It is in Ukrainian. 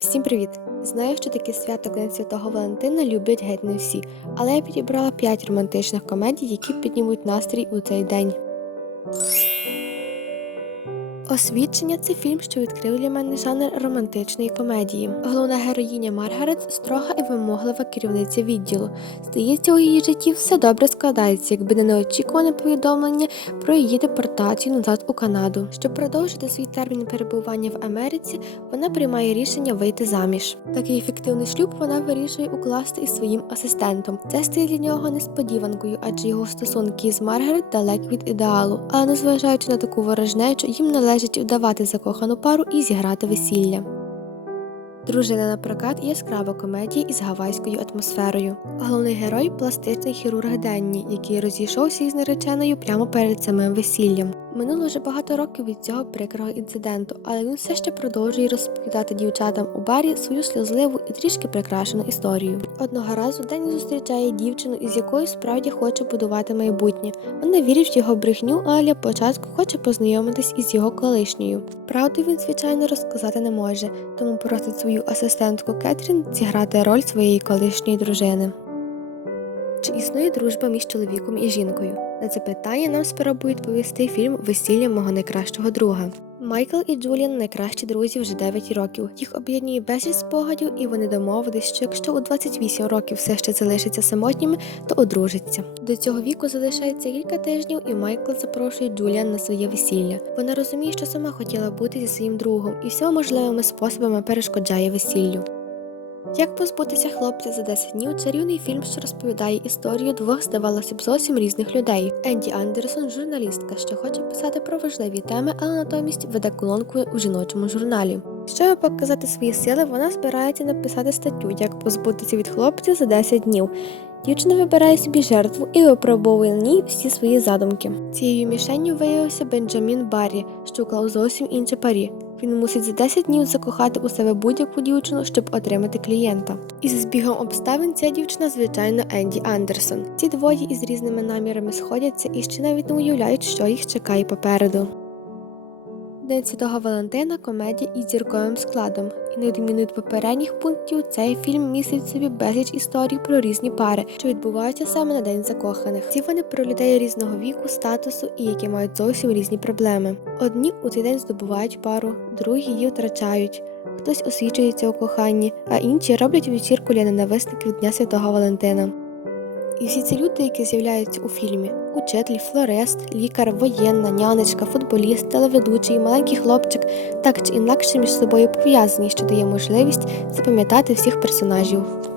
Всім привіт! Знаю, що таке свято День Святого Валентина люблять геть не всі, але я підібрала 5 романтичних комедій, які піднімуть настрій у цей день. Освідчення це фільм, що відкрив для мене жанр романтичної комедії. Головна героїня Маргарет строга і вимоглива керівниця відділу. Здається, у її житті все добре складається, якби не неочікуване повідомлення про її депортацію назад у Канаду. Щоб продовжити свій термін перебування в Америці, вона приймає рішення вийти заміж. Такий ефективний шлюб вона вирішує укласти із своїм асистентом. Це стає для нього несподіванкою, адже його стосунки з Маргарет далекі від ідеалу. Але незважаючи на таку ворожнечу, їм належить вдавати закохану пару і зіграти весілля. Дружина на прокат яскрава комедія із гавайською атмосферою. Головний герой пластичний хірург Денні, який розійшовся із нареченою прямо перед самим весіллям. Минуло вже багато років від цього прикрого інциденту, але він все ще продовжує розповідати дівчатам у барі свою сльозливу і трішки прикрашену історію. Одного разу Денні зустрічає дівчину, із якою справді хоче будувати майбутнє. Вона вірить в його брехню, але початку хоче познайомитись із його колишньою. Правду він, звичайно, розказати не може, тому просить свою асистентку Кетрін зіграти роль своєї колишньої дружини. Чи існує дружба між чоловіком і жінкою? На це питання нам спробує відповісти фільм Весілля мого найкращого друга. Майкл і Джуліан найкращі друзі вже 9 років. Їх об'єднує безліч спогадів, і вони домовились, що якщо у 28 років все ще залишаться самотніми, то одружаться. До цього віку залишається кілька тижнів, і Майкл запрошує Джуліан на своє весілля. Вона розуміє, що сама хотіла бути зі своїм другом, і всіма можливими способами перешкоджає весіллю. Як позбутися хлопця за 10 днів чарівний фільм, що розповідає історію двох, здавалося б, зовсім різних людей. Енді Андерсон журналістка, що хоче писати про важливі теми, але натомість веде колонку у жіночому журналі. Щоб показати свої сили, вона збирається написати статтю, як позбутися від хлопця за 10 днів. Дівчина вибирає собі жертву і випробовує на ній всі свої задумки. Цією мішенню виявився Бенджамін Баррі, що уклав зовсім інше парі. Він мусить за 10 днів закохати у себе будь-яку дівчину, щоб отримати клієнта. І за збігом обставин ця дівчина, звичайно, Енді Андерсон. Ці двоє із різними намірами сходяться і ще навіть не уявляють, що їх чекає попереду. День Святого Валентина комедія із зірковим складом. І на відміну від попередніх пунктів, цей фільм містить в собі безліч історій про різні пари, що відбуваються саме на день закоханих. Ці вони про людей різного віку, статусу і які мають зовсім різні проблеми. Одні у цей день здобувають пару, другі її втрачають. Хтось освічується у коханні, а інші роблять вечірку для ненависників Дня Святого Валентина. І всі ці люди, які з'являються у фільмі: учитель, флорест, лікар, воєнна, нянечка, футболіст, телеведучий, маленький хлопчик, так чи інакше між собою пов'язані, що дає можливість запам'ятати всіх персонажів.